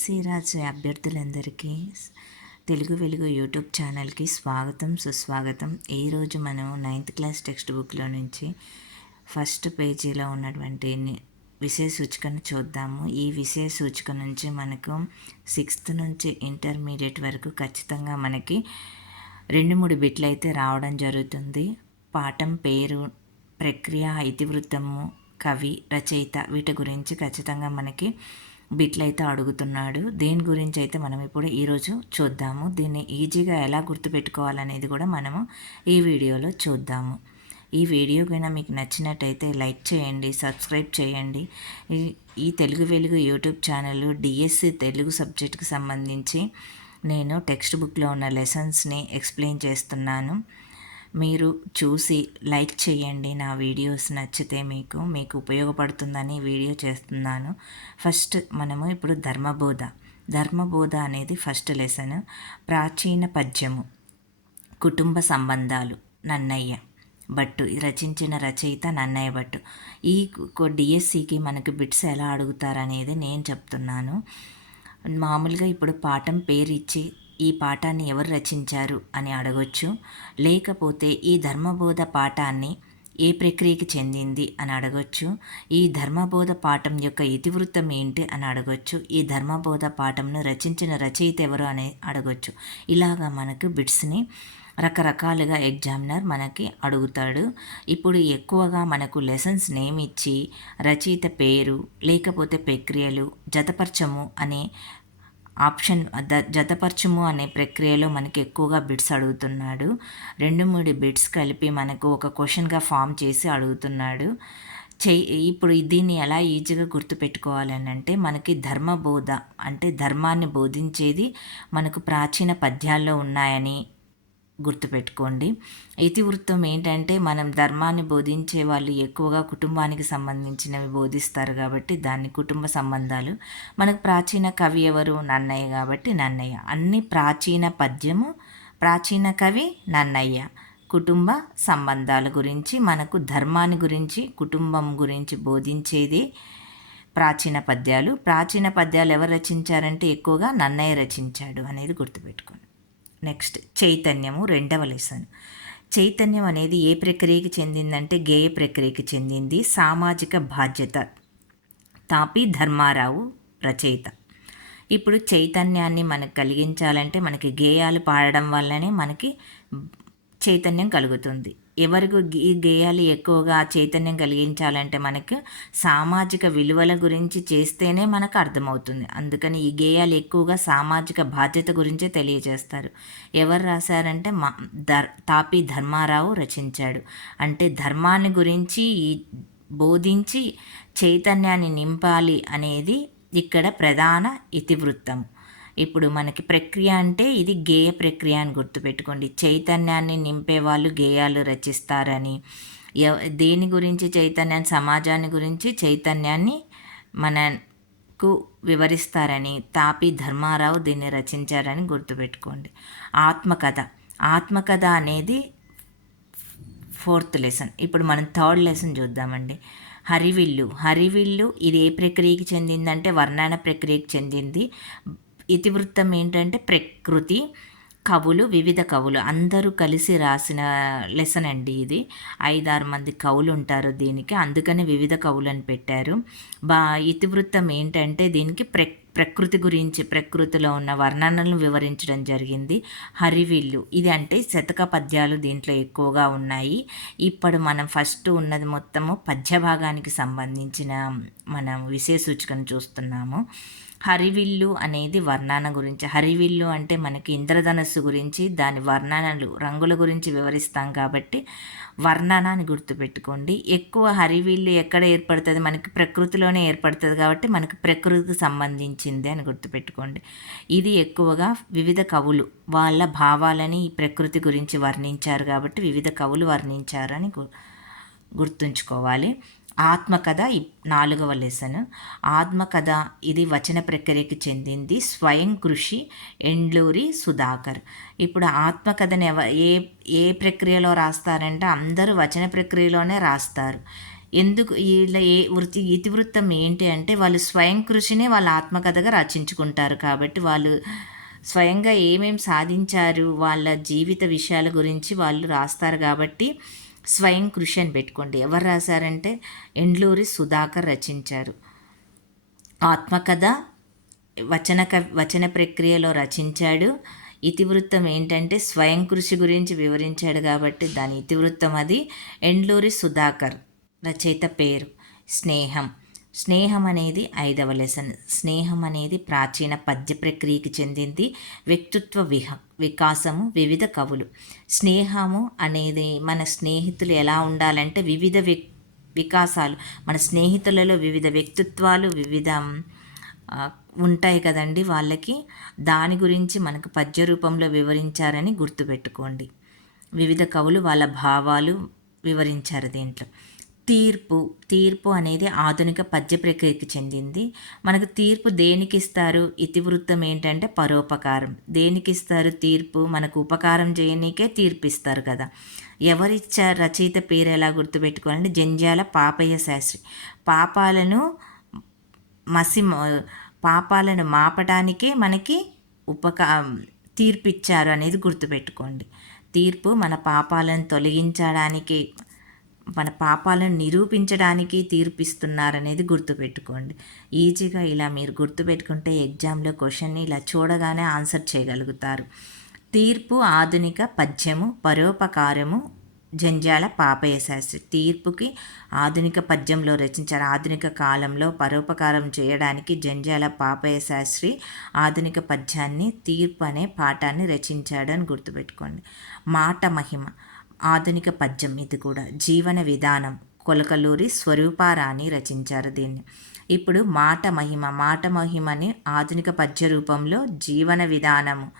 Sreeraj అభ్యర్థులందరికీ Telugu Velugu YouTube ఛానల్కి స్వాగతం సుస్వాగతం. ఈరోజు మనం నైన్త్ క్లాస్ టెక్స్ట్ బుక్లో నుంచి ఫస్ట్ పేజీలో ఉన్నటువంటి విషయ సూచికను చూద్దాము. ఈ విషయ సూచిక నుంచి మనకు సిక్స్త్ నుంచి ఇంటర్మీడియట్ వరకు ఖచ్చితంగా మనకి రెండు మూడు బిట్లు అయితే రావడం జరుగుతుంది. పాఠం పేరు ప్రక్రియ ఇతివృత్తము కవి రచయిత వీటి గురించి ఖచ్చితంగా మనకి బిట్లు అయితే అడుగుతున్నాడు. దేని గురించి అయితే మనం ఇప్పుడు ఈరోజు చూద్దాము? దీన్ని ఈజీగా ఎలా గుర్తుపెట్టుకోవాలనేది కూడా మనము ఈ వీడియోలో చూద్దాము. ఈ వీడియో కైనా మీకు నచ్చినట్టయితే లైక్ చేయండి సబ్స్క్రైబ్ చేయండి. ఈ- ఈ Telugu Velugu YouTube channel DSC Telugu సబ్జెక్ట్కి సంబంధించి నేను టెక్స్ట్ బుక్లో ఉన్న లెసన్స్ని ఎక్స్ప్లెయిన్ చేస్తున్నాను. మీరు చూసి లైక్ చేయండి. నా వీడియోస్ నచ్చితే మీకు మీకు ఉపయోగపడుతుందని వీడియో చేస్తున్నాను. ఫస్ట్ మనము ఇప్పుడు ధర్మబోధ. ధర్మబోధ అనేది ఫస్ట్ లెసన్ ప్రాచీన పద్యము. కుటుంబ సంబంధాలు. నన్నయ్య భట్టు. రచించిన రచయిత నన్నయ్య భట్టు. ఈ డిఎస్సికి మనకి బిట్స్ ఎలా అడుగుతారనేది నేను చెప్తున్నాను. మామూలుగా ఇప్పుడు పాఠం పేరు ఇచ్చి ఈ పాఠాన్ని ఎవరు రచించారు అని అడగొచ్చు. లేకపోతే ఈ ధర్మబోధ పాఠాన్ని ఏ ప్రక్రియకి చెందింది అని అడగొచ్చు. ఈ ధర్మబోధ పాఠం యొక్క ఇతివృత్తం ఏంటి అని అడగొచ్చు. ఈ ధర్మబోధ పాఠంను రచించిన రచయిత ఎవరు అని అడగొచ్చు. ఇలాగా మనకు బిట్స్ని రకరకాలుగా ఎగ్జామినర్ మనకి అడుగుతాడు. ఇప్పుడు ఎక్కువగా మనకు లెసన్స్ నేమ్ ఇచ్చి రచయిత పేరు లేకపోతే ప్రక్రియలు జతపరచము అనే ఆప్షన్ ద- జతపరచుము అనే ప్రక్రియలో మనకి ఎక్కువగా బిట్స్ అడుగుతున్నాడు. రెండు మూడు బిట్స్ కలిపి మనకు ఒక క్వశ్చన్గా ఫామ్ చేసి అడుగుతున్నాడు. చెయ్యి ఇప్పుడు దీన్ని ఎలా ఈజీగా గుర్తుపెట్టుకోవాలని అంటే మనకి ధర్మబోధ అంటే ధర్మాన్ని బోధించేది మనకు ప్రాచీన పద్యాల్లో ఉన్నాయని గుర్తుపెట్టుకోండి. ఇతివృత్తం ఏంటంటే మనం ధర్మాన్ని బోధించే వాళ్ళు ఎక్కువగా కుటుంబానికి సంబంధించినవి బోధిస్తారు కాబట్టి దాన్ని కుటుంబ సంబంధాలు. మనకు ప్రాచీన కవి ఎవరు? నన్నయ్య కాబట్టి నన్నయ్య. అన్ని ప్రాచీన పద్యము ప్రాచీన కవి నన్నయ్య. కుటుంబ సంబంధాల గురించి మనకు ధర్మాన్ని గురించి కుటుంబం గురించి బోధించేది ప్రాచీన పద్యాలు. ప్రాచీన పద్యాలు ఎవరు రచించారంటే ఎక్కువగా నన్నయ్య రచించాడు అనేది గుర్తుపెట్టుకోండి. నెక్స్ట్ చైతన్యము రెండవ లెసన్ చైతన్యం అనేది ఏ ప్రక్రియకి చెందిందంటే గేయ ప్రక్రియకి చెందింది. సామాజిక బాధ్యత. తాపి ధర్మారావు రచయిత. ఇప్పుడు చైతన్యాన్ని మనకు కలిగించాలంటే మనకి గేయాలు పాడడం వల్లనే మనకి చైతన్యం కలుగుతుంది. ఎవరికి ఈ గేయాలు ఎక్కువగా చైతన్యం కలిగించాలంటే మనకు సామాజిక విలువల గురించి చేస్తేనే మనకు అర్థమవుతుంది. అందుకని ఈ గేయాలు ఎక్కువగా సామాజిక బాధ్యత గురించే తెలియజేస్తారు. ఎవరు రాశారంటే మా ధర్ తాపి ధర్మారావు రచించాడు. అంటే ధర్మాన్ని గురించి ఈ బోధించి చైతన్యాన్ని నింపాలి అనేది ఇక్కడ ప్రధాన ఇతివృత్తం. ఇప్పుడు మనకి ప్రక్రియ అంటే ఇది గేయ ప్రక్రియ అని గుర్తుపెట్టుకోండి. చైతన్యాన్ని నింపే వాళ్ళు గేయాలు రచిస్తారని. దేని గురించి చైతన్యాన్ని? సమాజాన్ని గురించి చైతన్యాన్ని మనకు వివరిస్తారని. తాపి ధర్మారావు దీన్ని రచించారని గుర్తుపెట్టుకోండి. ఆత్మకథ. ఆత్మకథ అనేది ఫోర్త్ లెసన్. ఇప్పుడు మనం థర్డ్ లెసన్ చూద్దామండి. హరివిల్లు. హరివిల్లు ఇది ఏ ప్రక్రియకి చెందిందంటే వర్ణన ప్రక్రియకి చెందింది. ఇతివృత్తం ఏంటంటే ప్రకృతి కవులు వివిధ కవులు. అందరూ కలిసి రాసిన లెసన్ అండి ఇది. ఐదారు మంది కవులు ఉంటారు దీనికి. అందుకని వివిధ కవులను పెట్టారు. బా ఇతివృత్తం ఏంటంటే దీనికి ప్ర ప్రకృతి గురించి ప్రకృతిలో ఉన్న వర్ణనలను వివరించడం జరిగింది. హరివిల్లు ఇది అంటే శతక పద్యాలు దీంట్లో ఎక్కువగా ఉన్నాయి. ఇప్పుడు మనం ఫస్ట్ ఉన్నది మొత్తము పద్య భాగానికి సంబంధించిన మనం విశేష సూచికను చూస్తున్నాము. హరివిల్లు అనేది వర్ణన గురించి. హరివిల్లు అంటే మనకి ఇంద్రధనస్సు గురించి దాని వర్ణనలు రంగుల గురించి వివరిస్తాం కాబట్టి వర్ణన అని గుర్తుపెట్టుకోండి. ఎక్కువ హరివిల్లు ఎక్కడ ఏర్పడుతుంది? మనకి ప్రకృతిలోనే ఏర్పడుతుంది కాబట్టి మనకి ప్రకృతికి సంబంధించింది అని గుర్తుపెట్టుకోండి. ఇది ఎక్కువగా వివిధ కవులు వాళ్ళ భావాలని ఈ ప్రకృతి గురించి వర్ణించారు కాబట్టి వివిధ కవులు వర్ణించారని గు- గుర్తుంచుకోవాలి. ఆత్మకథ నాలుగవ లెసన్ ఆత్మకథ ఇది వచన ప్రక్రియకి చెందింది స్వయం కృషి ఎండ్లూరి సుధాకర్. ఇప్పుడు ఆత్మకథని ఎవ ఏ ఏ ప్రక్రియలో రాస్తారంటే అందరూ వచన ప్రక్రియలోనే రాస్తారు. ఎందుకు వీళ్ళ ఏ వృత్తి ఇతివృత్తం ఏంటి అంటే వాళ్ళు స్వయం కృషినే వాళ్ళ ఆత్మకథగా రచించుకుంటారు కాబట్టి వాళ్ళు స్వయంగా ఏమేం సాధించారు వాళ్ళ జీవిత విషయాల గురించి వాళ్ళు రాస్తారు కాబట్టి స్వయం కృషి అని పెట్టుకోండి. ఎవరు రాశారంటే ఎండ్లూరి సుధాకర్ రచించారు. ఆత్మకథ వచన క వచన ప్రక్రియలో రచించాడు. ఇతివృత్తం ఏంటంటే స్వయం కృషి గురించి వివరించాడు కాబట్టి దాని ఇతివృత్తం అది. ఎండ్లూరి సుధాకర్ రచయిత పేరు స్నేహం. స్నేహం అనేది ఐదవ లెసన్. స్నేహం అనేది ప్రాచీన పద్య ప్రక్రియకి చెందింది. వ్యక్తిత్వ విహ వికాసము వివిధ కవులు. స్నేహము అనేది మన స్నేహితులు ఎలా ఉండాలంటే వివిధ వికాసాలు. మన స్నేహితులలో వివిధ వ్యక్తిత్వాలు వివిధ ఉంటాయి కదండి వాళ్ళకి. దాని గురించి మనకు పద్య రూపంలో వివరించారని గుర్తుపెట్టుకోండి. వివిధ కవులు వాళ్ళ భావాలు వివరించారు దీంట్లో. తీర్పు తీర్పు అనేది ఆధునిక పద్య ప్రక్రియకి చెందింది. మనకు తీర్పు దేనికి ఇస్తారు ఇతివృత్తం ఏంటంటే పరోపకారం. దేనికి ఇస్తారు తీర్పు? మనకు ఉపకారం చేయనీకే తీర్పు ఇస్తారు కదా. ఎవరిచ్చారు రచయిత పేరు ఎలా గుర్తుపెట్టుకోవాలంటే జంజాల పాపయ్య శాస్త్రి. పాపాలను మసి పాపాలను మాపడానికే మనకి ఉపకా తీర్పిచ్చారు అనేది గుర్తుపెట్టుకోండి. తీర్పు మన పాపాలను తొలగించడానికి మన పాపాలను నిరూపించడానికి తీర్పిస్తున్నారనేది గుర్తుపెట్టుకోండి. ఈజీగా ఇలా మీరు గుర్తుపెట్టుకుంటే ఎగ్జామ్లో క్వశ్చన్ని ఇలా చూడగానే ఆన్సర్ చేయగలుగుతారు. తీర్పు ఆధునిక పద్యము పరోపకారము జంజాల పాపయ్య శాస్త్రి తీర్పుకి ఆధునిక పద్యంలో రచించారు. ఆధునిక కాలంలో పరోపకారం చేయడానికి జంజాల పాపయ్య శాస్త్రి ఆధునిక పద్యాన్ని తీర్పు అనే పాఠాన్ని రచించాడని గుర్తుపెట్టుకోండి. మాట మహిమ. ఆధునిక పద్యం ఇది కూడా. జీవన విధానం కొలకలూరి స్వరూపారాణి రచించారు దీన్ని. ఇప్పుడు మాట మహిమ మాట మహిమని ఆధునిక పద్య రూపంలో జీవన విధానము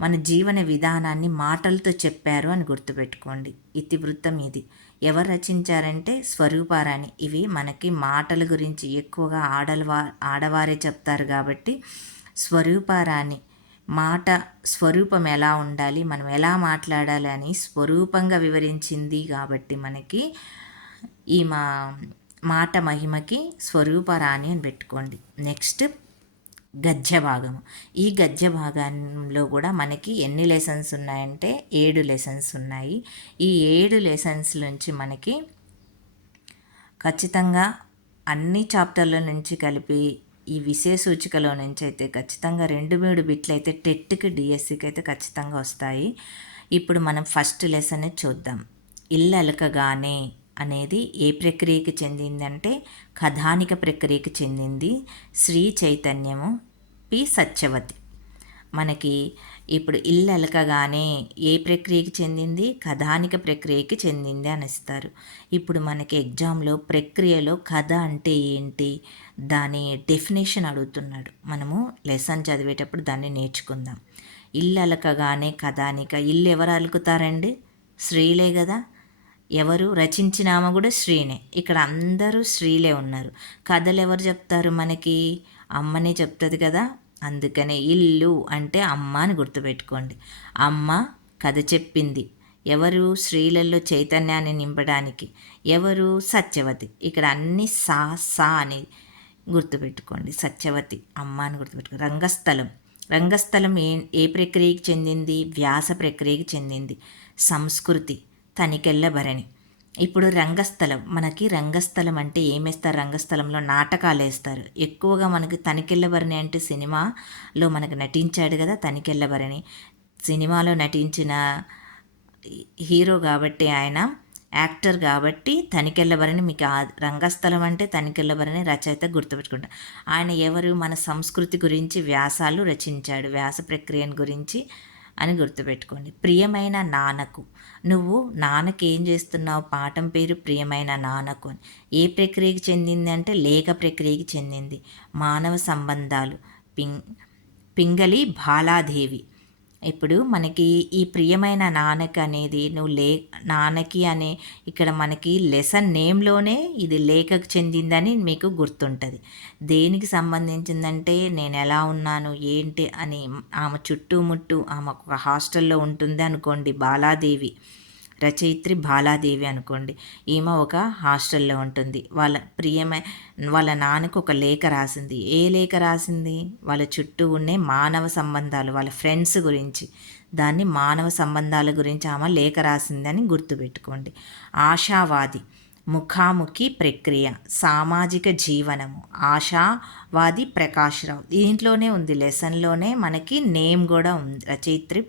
మన జీవన విధానాన్ని మాటలతో చెప్పారు అని గుర్తుపెట్టుకోండి. ఇతివృత్తం ఇది. ఎవరు రచించారంటే స్వరూపారాణి. ఇవి మనకి మాటల గురించి ఎక్కువగా ఆడవా ఆడవారే చెప్తారు కాబట్టి స్వరూపారాణి మాట స్వరూపం ఎలా ఉండాలి మనం ఎలా మాట్లాడాలి అని స్వరూపంగా వివరించింది కాబట్టి మనకి ఈ మా మాట మహిమకి స్వరూపరాణి అని పెట్టుకోండి. నెక్స్ట్ గద్య భాగము ఈ గద్య భాగంలో కూడా మనకి ఎన్ని లెసన్స్ ఉన్నాయంటే ఏడు లెసన్స్ ఉన్నాయి. ఈ ఏడు లెసన్స్ నుంచి మనకి ఖచ్చితంగా అన్ని చాప్టర్ల నుంచి కలిపి ఈ విశేష సూచికలో నుంచి అయితే ఖచ్చితంగా రెండు మూడు బిట్లు అయితే టెట్కి డిఎస్సికి అయితే ఖచ్చితంగా వస్తాయి. ఇప్పుడు మనం ఫస్ట్ లెసన్ చూద్దాం. ఇల్లు అలకగానే అనేది ఏ ప్రక్రియకి చెందిందంటే కథానిక ప్రక్రియకి చెందింది శ్రీ చైతన్యము పి సత్యవతి. మనకి ఇప్పుడు ఇల్లు అలకగానే ఏ ప్రక్రియకి చెందింది? కథానిక ప్రక్రియకి చెందింది అని ఇస్తారు ఇప్పుడు మనకి ఎగ్జామ్లో ప్రక్రియలో కథ అంటే ఏంటి? దాని డెఫినేషన్ అడుగుతున్నాడు. మనము లెసన్ చదివేటప్పుడు దాన్ని నేర్చుకుందాం. ఇల్లు అలకగానే కథానిక ఇల్లు ఎవరు అలుకుతారండి? స్త్రీలే కదా. ఎవరు? రచించిన ఆమె కూడా స్త్రీనే. ఇక్కడ అందరూ స్త్రీలే ఉన్నారు. కథలు ఎవరు చెప్తారు మనకి? అమ్మనే చెప్తుంది కదా. అందుకనే ఇల్లు అంటే అమ్మ అని గుర్తుపెట్టుకోండి. అమ్మ కథ చెప్పింది. ఎవరు స్త్రీలలో చైతన్యాన్ని నింపడానికి? ఎవరు సత్యవతి? ఇక్కడ అన్ని సా సా అని గుర్తుపెట్టుకోండి. సత్యవతి అమ్మ అని గుర్తుపెట్టుకోండి. రంగస్థలం. రంగస్థలం ఏ ఏ ప్రక్రియకి చెందింది? వ్యాస ప్రక్రియకి చెందింది. సంస్కృతి తనికెళ్ళ భరణి. ఇప్పుడు రంగస్థలం మనకి రంగస్థలం అంటే ఏమేస్తారు రంగస్థలంలో నాటకాలు వేస్తారు. ఎక్కువగా మనకి తనికెళ్ళబరణి అంటే సినిమాలో మనకు నటించాడు కదా తనికెళ్ళబరణి సినిమాలో నటించిన హీరో కాబట్టి ఆయన యాక్టర్ కాబట్టి తనికెళ్ళబరని మీకు ఆ రంగస్థలం అంటే తనికెళ్ళబరని రచయిత గుర్తుపెట్టుకుంటారు ఆయన ఎవరు? మన సంస్కృతి గురించి వ్యాసాలు రచించాడు. వ్యాస ప్రక్రియను గురించి అని గుర్తుపెట్టుకోండి. ప్రియమైన నాన్నకు. నువ్వు నాన్నకి ఏం చేస్తున్నావు? పాఠం పేరు ప్రియమైన నాన్నకు అని. ఏ ప్రక్రియకి చెందింది అంటే లేఖ ప్రక్రియకి చెందింది. మానవ సంబంధాలు. పింగ్ పింగళి బాలాదేవి. ఇప్పుడు మనకి ఈ ప్రియమైన నాన్నకి అనేది నువ్వు లే నాన్నకి అనే ఇక్కడ మనకి లెసన్ నేమ్లోనే ఇది లేఖకు చెందిందని మీకు గుర్తుంటుంది. దేనికి సంబంధించిందంటే నేను ఎలా ఉన్నాను ఏంటి అని ఆమె చుట్టుముట్టు ఆమె ఒక హాస్టల్లో ఉంటుంది అనుకోండి బాలాదేవి. రచయిత్రి బాలాదేవి అనుకోండి. ఈమె ఒక హాస్టల్లో ఉంటుంది. వాళ్ళ ప్రియమై వాళ్ళ నాన్నకు ఒక లేఖ రాసింది. ఏ లేఖ రాసింది? వాళ్ళ చుట్టూ ఉండే మానవ సంబంధాలు వాళ్ళ ఫ్రెండ్స్ గురించి. దాన్ని మానవ సంబంధాల గురించి ఆమె లేఖ రాసిందని గుర్తుపెట్టుకోండి. ఆశావాది ముఖాముఖి ప్రక్రియ సామాజిక జీవనము ఆశావాది ప్రకాశ్రావు. దీంట్లోనే ఉంది లెసన్లోనే మనకి నేమ్ కూడా ఉంది రచయిత్రి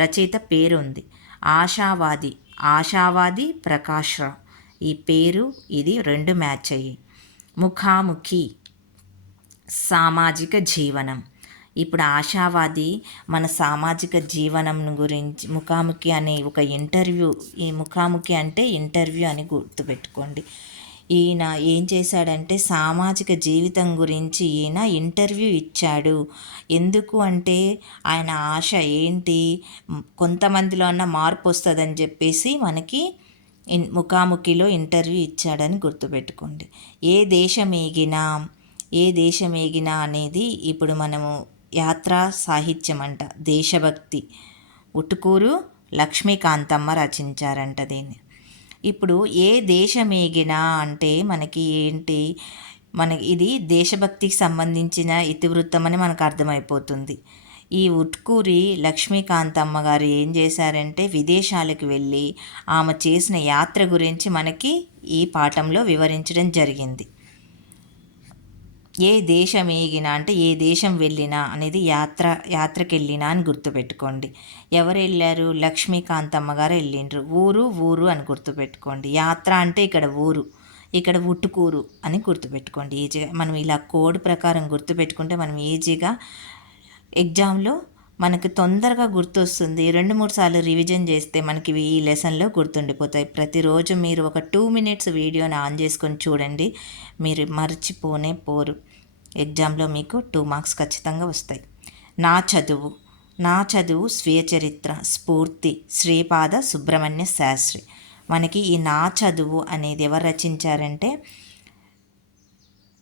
రచయిత పేరు ఉంది ఆశావాది ఆశావాది ప్రకాశ్రా. ఈ పేరు ఇది రెండు మ్యాచ్ అయ్యి. ముఖాముఖి. సామాజిక జీవనం. ఇప్పుడు ఆశావాది మన సామాజిక జీవనం గురించి ముఖాముఖి అనే ఒక ఇంటర్వ్యూ ఈ ముఖాముఖి అంటే ఇంటర్వ్యూ అని గుర్తుపెట్టుకోండి. ఈయన ఏం చేశాడంటే సామాజిక జీవితం గురించి ఈయన ఇంటర్వ్యూ ఇచ్చాడు. ఎందుకు అంటే ఆయన ఆశ ఏంటి? కొంతమందిలో అన్న మార్పు వస్తుందని చెప్పేసి మనకి ముఖాముఖిలో ఇంటర్వ్యూ ఇచ్చాడని గుర్తుపెట్టుకోండి. ఏ దేశం ఏగినా ఏ దేశం ఏగినా అనేది ఇప్పుడు మనము యాత్రా సాహిత్యం అంట దేశభక్తి. ఉటుకూరు లక్ష్మీకాంతమ్మ రచించారంట దీన్ని. ఇప్పుడు ఏ దేశమేగినా అంటే మనకి ఏంటి? మనకి ఇది దేశభక్తికి సంబంధించిన ఇతివృత్తం అని మనకు అర్థమైపోతుంది. ఈ ఉట్కూరి లక్ష్మీకాంతమ్మ గారు ఏం చేశారంటే విదేశాలకు వెళ్ళి ఆమె చేసిన యాత్ర గురించి మనకి ఈ పాఠంలో వివరించడం జరిగింది. ఏ దేశం ఏగినా అంటే ఏ దేశం వెళ్ళినా అనేది యాత్ర యాత్రకి వెళ్ళినా అని గుర్తుపెట్టుకోండి. ఎవరు వెళ్ళారు లక్ష్మీకాంతమ్మ గారు వెళ్ళిండ్రు. ఊరు ఊరు అని గుర్తుపెట్టుకోండి. యాత్ర అంటే ఇక్కడ ఊరు ఇక్కడ ఉట్టుకూరు అని గుర్తుపెట్టుకోండి. ఈజీగా మనం ఇలా కోడ్ ప్రకారం గుర్తుపెట్టుకుంటే మనం ఈజీగా ఎగ్జామ్లో మనకు తొందరగా గుర్తొస్తుంది. రెండు మూడు సార్లు రివిజన్ చేస్తే మనకి ఈ లెసన్లో గుర్తుండిపోతాయి. ప్రతిరోజు మీరు ఒక టూ మినిట్స్ వీడియోని ఆన్ చేసుకొని చూడండి. మీరు మర్చిపోనే పోరు. ఎగ్జామ్లో మీకు టూ మార్క్స్ ఖచ్చితంగా వస్తాయి. నా చదువు నా చదువు స్వీయ చరిత్ర స్ఫూర్తి శ్రీపాద సుబ్రహ్మణ్య శాస్త్రి. మనకి ఈ నా చదువు అనేది ఎవరు రచించారంటే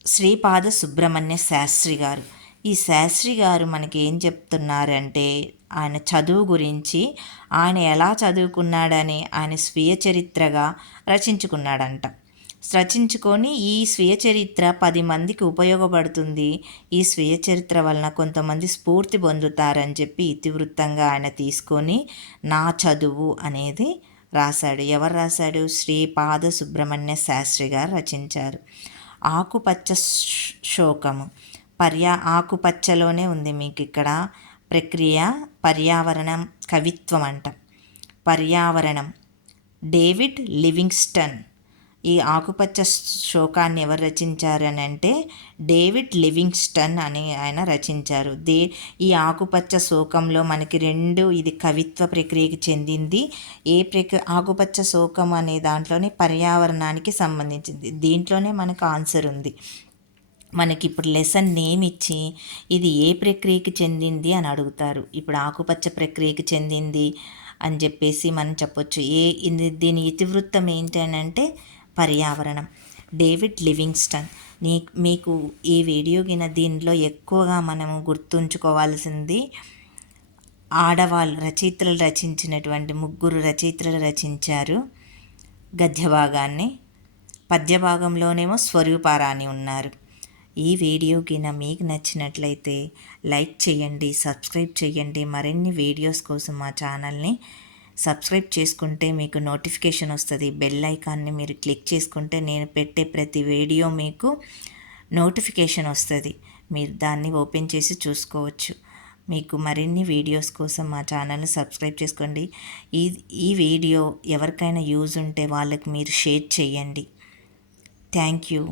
శ్రీపాద సుబ్రహ్మణ్య శాస్త్రి గారు. ఈ శాస్త్రి గారు మనకి ఏం చెప్తున్నారంటే ఆయన చదువు గురించి ఆయన ఎలా చదువుకున్నాడని ఆయన స్వీయ చరిత్రగా రచించుకున్నాడంట. రచించుకొని ఈ స్వీయ చరిత్ర పది మందికి ఉపయోగపడుతుంది. ఈ స్వీయ చరిత్ర వలన కొంతమంది స్ఫూర్తి పొందుతారని చెప్పి ఇతివృత్తంగా ఆయన తీసుకొని నా చదువు అనేది రాశాడు. ఎవరు రాశాడు? శ్రీపాద సుబ్రహ్మణ్య శాస్త్రి గారు రచించారు. ఆకుపచ్చ శోకము. పర్యా ఆకుపచ్చలోనే ఉంది మీకు ఇక్కడ ప్రక్రియ. పర్యావరణం కవిత్వం అంట. పర్యావరణం. David Livingstone. ఈ ఆకుపచ్చ శోకాన్ని ఎవరు రచించారని అంటే డేవిడ్ లివింగ్స్టన్ అని ఆయన రచించారు. దే ఈ ఆకుపచ్చ శోకంలో మనకి రెండు ఇది కవిత్వ ప్రక్రియకి చెందింది. ఏ ప్రక్రియ ఆకుపచ్చ శోకం అనే దాంట్లోనే పర్యావరణానికి సంబంధించింది. దీంట్లోనే మనకు ఆన్సర్ ఉంది. మనకి ఇప్పుడు లెసన్ నేమ్ ఇచ్చి ఇది ఏ ప్రక్రియకి చెందింది అని అడుగుతారు. ఇప్పుడు ఆకుపచ్చ ప్రక్రియకి చెందింది అని చెప్పేసి మనం చెప్పొచ్చు. ఏ దీని ఇతివృత్తం ఏంటంటే పర్యావరణం. డేవిడ్ లివింగ్స్టన్ నీ మీకు ఈ వీడియో గిన దీనిలో ఎక్కువగా మనము గుర్తుంచుకోవాల్సింది ఆడవాళ్ళు రచయిత్రలు రచించినటువంటి ముగ్గురు రచయిత్రలు రచించారు గద్య భాగాన్ని పద్య భాగంలోనేమో స్వరూపారాణి ఉన్నారు. ఈ వీడియో గిన మీకు నచ్చినట్లయితే లైక్ చేయండి సబ్స్క్రైబ్ చేయండి. మరిన్ని వీడియోస్ కోసం మా ఛానల్ని సబ్స్క్రైబ్ చేసుకుంటే మీకు నోటిఫికేషన్ వస్తుంది. బెల్ ఐకాన్ని మీరు క్లిక్ చేసుకుంటే నేను పెట్టే ప్రతి వీడియో మీకు నోటిఫికేషన్ వస్తుంది. మీరు దాన్ని ఓపెన్ చేసి చూసుకోవచ్చు. మీకు మరిన్ని వీడియోస్ కోసం మా ఛానల్ని సబ్స్క్రైబ్ చేసుకోండి. ఈ ఈ వీడియో ఎవరికైనా యూజ్ ఉంటే వాళ్ళకి మీరు షేర్ చేయండి. Thank you.